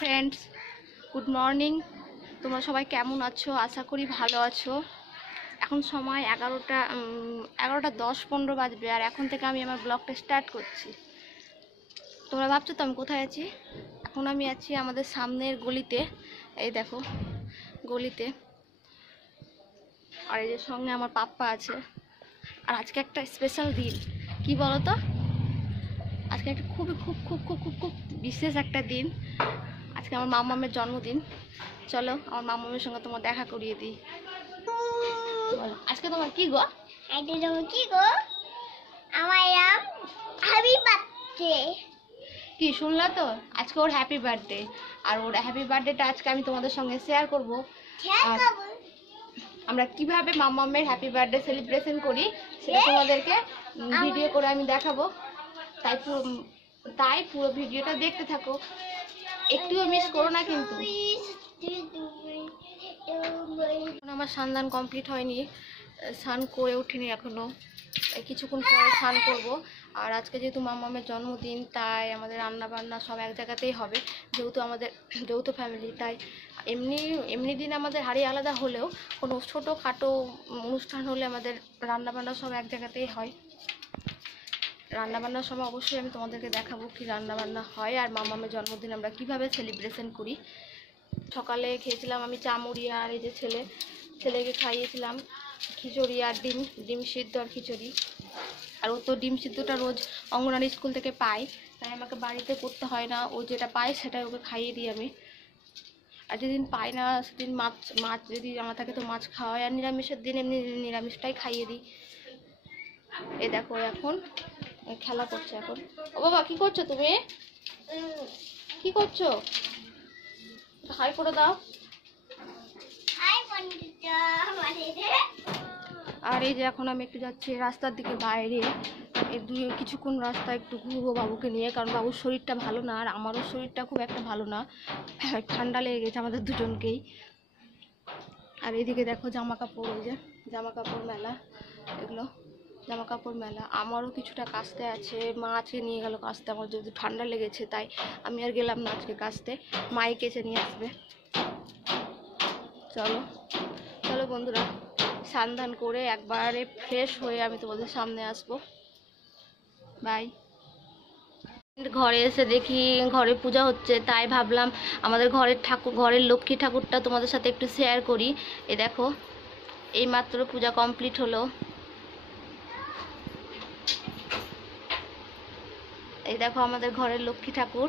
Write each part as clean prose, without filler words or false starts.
Friends, good morning. তোমরা সবাই কেমন আছো? আশা করি ভালো আছো। এখন সময় 11টা 10-15 বাজবে, আর এখন থেকে আমি আমার ব্লগটা স্টার্ট করছি। তোমরা ভাবছো তো আমি কোথায় আছি? এখন আমি আছি আমাদের সামনের গলিতে। এই দেখো গলিতে, আর এই যে সঙ্গে আমার পাপ্পা আছে। আর আজকে একটা স্পেশাল দিন, কি বলো তো? আজকে একটা খুব খুব খুব খুব খুব খুব বিশেষ একটা দিন। আজকে আমার মামামের জন্মদিন। চলো আমার মামামের সঙ্গে তোমার দেখা করিয়ে দিই। আজকে তোমার কি গো? আমার নাম হ্যাপি বার্থডে। কি শুনলা তো? আজকে ওর হ্যাপি বার্থডে, আর ওর হ্যাপি বার্থডেটা আজকে আমি তোমাদের সঙ্গে শেয়ার করব। আমরা কিভাবে মামামের হ্যাপি বার্থডে সেলিব্রেশন করি সেটা তোমাদেরকে ভিডিও করে আমি দেখাবো। তাই পুরো ভিডিওটা দেখতে থাকো, একটুও মিস করো না কিন্তু। আমার স্নান কমপ্লিট হয়নি, স্নান করে উঠিনি এখনো, কিছুক্ষণ পরে স্নান করব। আর আজকে যেহেতু মামামের জন্মদিন, তাই আমাদের রান্না বান্না সব এক জায়গাতেই হবে, যেহেতু আমাদের যৌথ ফ্যামিলি। তাই এমনি দিন আমাদের হাড়ি আলাদা হলেও কোনো ছোটোখাটো অনুষ্ঠান হলে আমাদের রান্না বান্না সব এক জায়গাতেই হয়। রান্নাবান্নার সময় অবশ্যই আমি তোমাদেরকে দেখাবো কি রান্নাবান্না হয়, আর মামামের জন্মদিন আমরা কিভাবে সেলিব্রেশন করি। সকালে খেয়েছিলাম আমি চামুড়ি, আর এই যে ছেলেকে খাইয়েছিলাম খিচুড়ি আর ডিম সিদ্ধ আর খিচুড়ি। আর ও তো ডিম সিদ্ধটা রোজ অঙ্গনওয়াড়ি স্কুল থেকে পায়, তাই আমাকে বাড়িতে করতে হয় না, ও যেটা পায় সেটাই ওকে খাইয়ে দিই আমি। আর যেদিন পাই না সেদিন মাছ যদি আমার থাকে তো মাছ খাওয়াই, আর নিরামিষের দিন এমনি নিরামিষটাই খাইয়ে দিই। এই দেখো এখন খেলা করছে। এখন ও বাবা, কি করছো তুমি? কি করছো? হাই করে দাও। আর এই যে এখন আমি একটু যাচ্ছি রাস্তার দিকে বাইরে, কিছুক্ষণ রাস্তা একটু ঘুরবো বাবুকে নিয়ে, কারণ বাবুর শরীরটা ভালো না, আর আমারও শরীরটা খুব একটা ভালো না, ঠান্ডা লেগে গেছে আমাদের দুজনকেই। আর এইদিকে দেখো জামা কাপড়, ওই যে জামা কাপড় মেলা, এগুলো জামা কাপড় মেলা। আমারও কিছুটা কাচতে আছে, মা আজকে নিয়ে গেল কাচতে, আমার যেহেতু ঠান্ডা লেগেছে তাই আমি আর গেলাম না আজকে কাচতে, মাই কেচে নিয়ে আসবে। চলো চলো বন্ধুরা, স্নান করে একবারে ফ্রেশ হয়ে আমি তোমাদের সামনে আসবো। বাই। ঘরে এসে দেখি ঘরে পূজা হচ্ছে, তাই ভাবলাম আমাদের ঘরের লক্ষ্মী ঠাকুরটা তোমাদের সাথে একটু শেয়ার করি। এই দেখো এই মাত্র পূজা কমপ্লিট হলো। এই দেখো আমাদের ঘরের লক্ষ্মী ঠাকুর।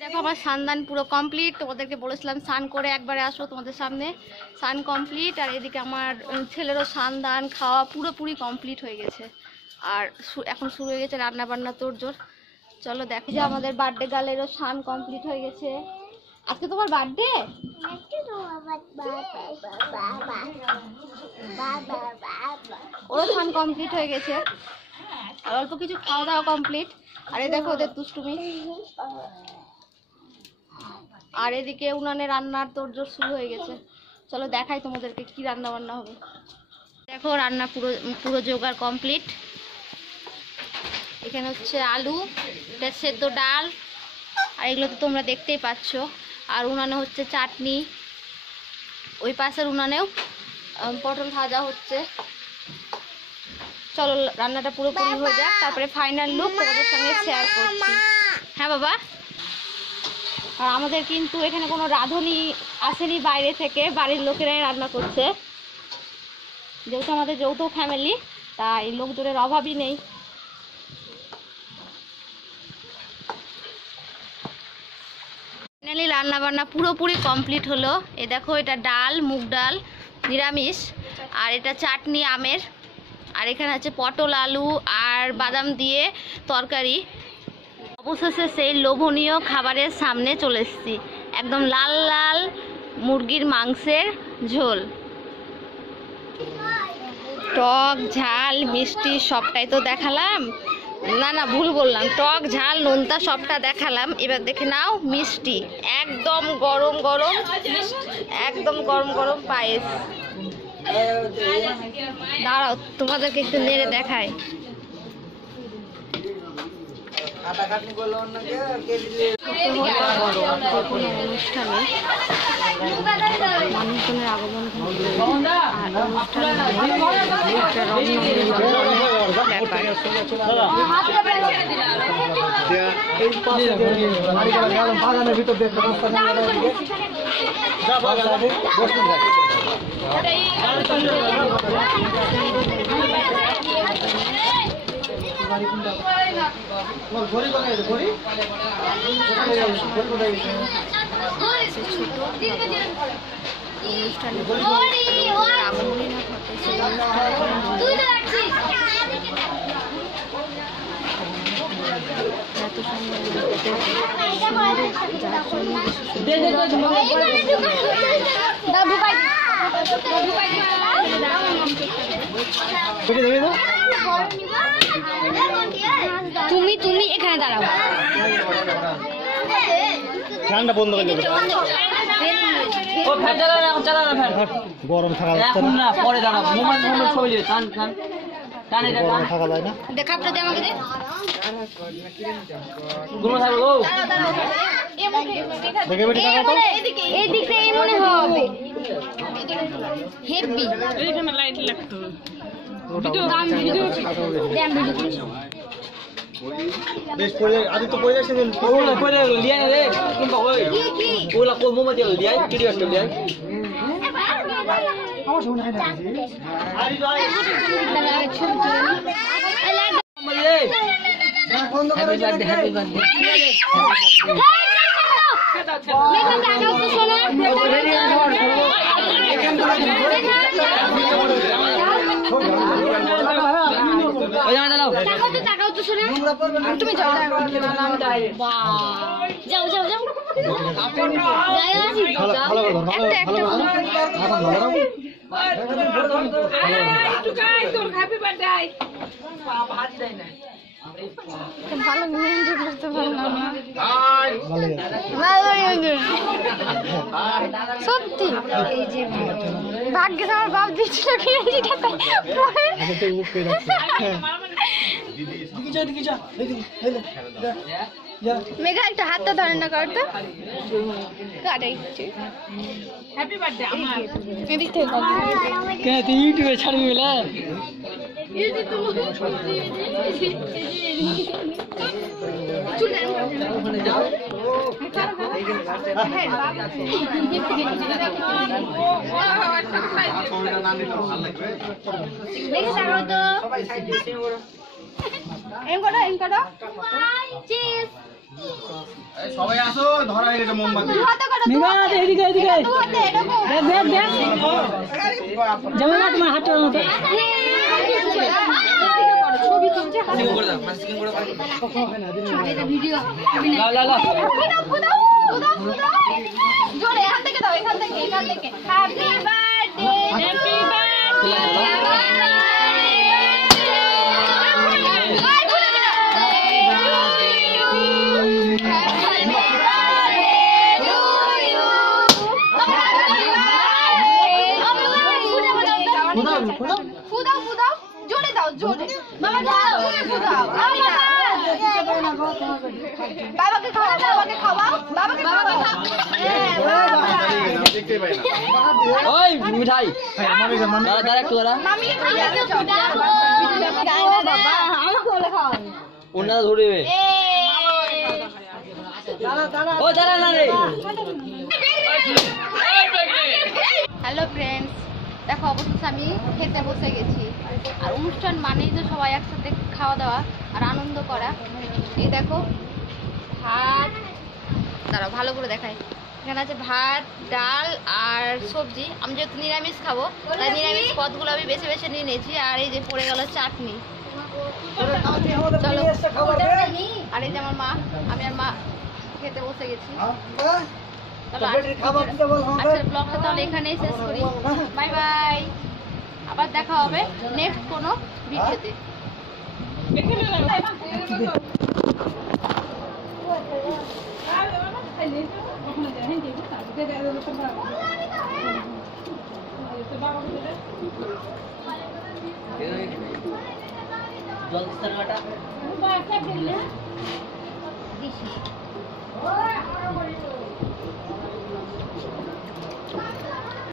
দেখো আমার স্নান পুরো কমপ্লিট, তোমাদেরকে বলেছিলাম স্নান করে একবারে আসো তোমাদের সামনে। স্নান কমপ্লিট, আর এদিকে আমার ছেলেরও স্নান খাওয়া পুরোপুরি কমপ্লিট হয়ে গেছে, আর এখন শুরু হয়ে গেছে রান্না বান্না তোড়জোড়। চলো দেখো যে আমাদের বার্থডে গার্লেরও স্নান কমপ্লিট হয়ে গেছে। আজকে তোমার বার্থডে? ওরও স্নান কমপ্লিট হয়ে গেছে, আর অল্প কিছু খাওয়া দাওয়া কমপ্লিট। আর এই দেখো ওদের দুষ্টুমি। আর এদিকে উনানে রান্নার তোড়জোড় শুরু হয়ে গেছে। চলো দেখাই তোমাদেরকে কি রান্না বান্না হবে। দেখো রান্না পুরো জোগাড় কমপ্লিট। এখানে হচ্ছে আলু, এটা সেদ্ধ ডাল, আর এগুলো তো তোমরা দেখতেই পাচ্ছ। আর উনানে হচ্ছে চাটনি, ওই পাশের উনানেও পটল ভাজা হচ্ছে। চলো রান্নাটা পুরোপুরি হয়ে যাক, তারপরে ফাইনাল লুক তোমাদের সঙ্গে শেয়ার করছি। হ্যাঁ বাবা। আর আমাদের কিন্তু এখানে কোনো রাঁধুনি আসেনি বাইরে থেকে, বাড়ির লোকেরাই রান্না করছে, যেহেতু আমাদের যৌথ ফ্যামিলি তাই লোকজনের অভাবই নেই। ফাইনালি রান্না বান্না পুরোপুরি কমপ্লিট হলো। এই দেখো এটা ডাল, মুগ ডাল নিরামিষ, আর এটা চাটনি আমের, আর এখানে আছে পটল আলু আর বাদাম দিয়ে তরকারি। অবশেষে সেই লোভনীয় খাবারের সামনে চলে এসেছি, একদম লাল লাল মুরগির মাংসের ঝোল। টক ঝাল মিষ্টি সবটাই তো দেখালাম, না ভুল বললাম, টক ঝাল নোনতা সবটা দেখালাম। এবার দেখে নাও মিষ্টি, একদম গরম গরম, একদম গরম গরম পায়েস। দাঁড়াও তোমাদেরকে একটু নেড়ে দেখায়। অনুষ্ঠানে মানুষজনের আগমন ঘটবে আর বাগানের ভিতর তুমি তুমি এখানে দাঁড়াও। ফ্যানটা বন্ধ করে দেবে। ও ফ্যান চালা না, এখন চালা না ফ্যান। গরম থাকা এখন না, পরে দাঁড়াবো। মোবাইল ছবি নিয়ে টান টান টান এটা গরম থাকা যায় না। দেখা আপনাদের আমাকে দে। গুলো থাকো ও দেখে বেটি থাকা তো এই দিকটা এই মনে হবে হেভি। এইখানে লাইট লাগতো। বেশ পড়ে আদি তো পড়ে যাচ্ছে ওলা পরে লিয়া রে কিংবা ওই ওলা কো মোমো দিয়ে লিয়া কিডি একটা লিয়া আমার শুনে হয় না আদি তো রে বন্ধ করে হ্যাপি বার্থডে ওই জানা দাও তুমি যাও যাও যাও যাও ভালো করে ভালো ভালো তোর হ্যাপি বার্থডে। ভালো এনজয় করতে পারলাম না। সত্যি এই যে ভাগ্যে আমার বাপ দিচ্ছিল কিনেছিটা পরে আগে তো মুখ করে রাখছে মেঘা একটা হাতটা ধরেন না কাটতে কাটাই হ্যাপি বার্থডে আমার। এদিক থেকে কে তুই ইউটিউবে ছাড়বি বলে এই যে তো চুলে সবাই আসো ধরা হয়ে গেছে মোমবাতি মেঘা এদিকে এদিকে দেখ দেখ দেখ যেমন না তোমার হাতটা মতো ছবি তুলছে লাও লাও লাও জোরে এখান থেকে দাও এখান থেকে হ্যাপি বার্থডে হ্যাপি ফুদাও জোরে দাও জোরে বাবা দাও ফুদাও বাবাকে খাওয়াও বাবাকে খাওয়াও দেখতে পাই না ওই মিঠাই দাঁড়া দাঁড়া একটু দাঁড়া মামিকে খাওয়াতে দাও বাবা আমাকে বলে খাওয়াও ওনা ধরবে ও দাঁড়া না রে হ্যালো ফ্রেন্ডস, দেখো অবশেষে আমি খেতে বসে গেছি। আর অনুষ্ঠান মানেই তো সবাই একসাথে খাওয়া দাওয়া আর আনন্দ করা। এই দেখো ভাত, দাঁড়াও ভালো করে দেখাই। এখানে আছে ভাত, ডাল আর সবজি। আমি যেহেতু নিরামিষ খাবো তাই নিরামিষ পদগুলো আমি বেছে বেছে নিয়ে নিয়েছি। আর এই যে পড়ে গেল চাটনি। চলো। আর এই যে আমার মা, আমি আর মা খেতে বসে গেছি। চলো আজকের ব্লগটা তাহলে এখানেই শেষ করি। বাই বাই, আবার দেখা হবে নেক্সট কোনো ভিডিওতে। এখানে জল দিস্তার কাটা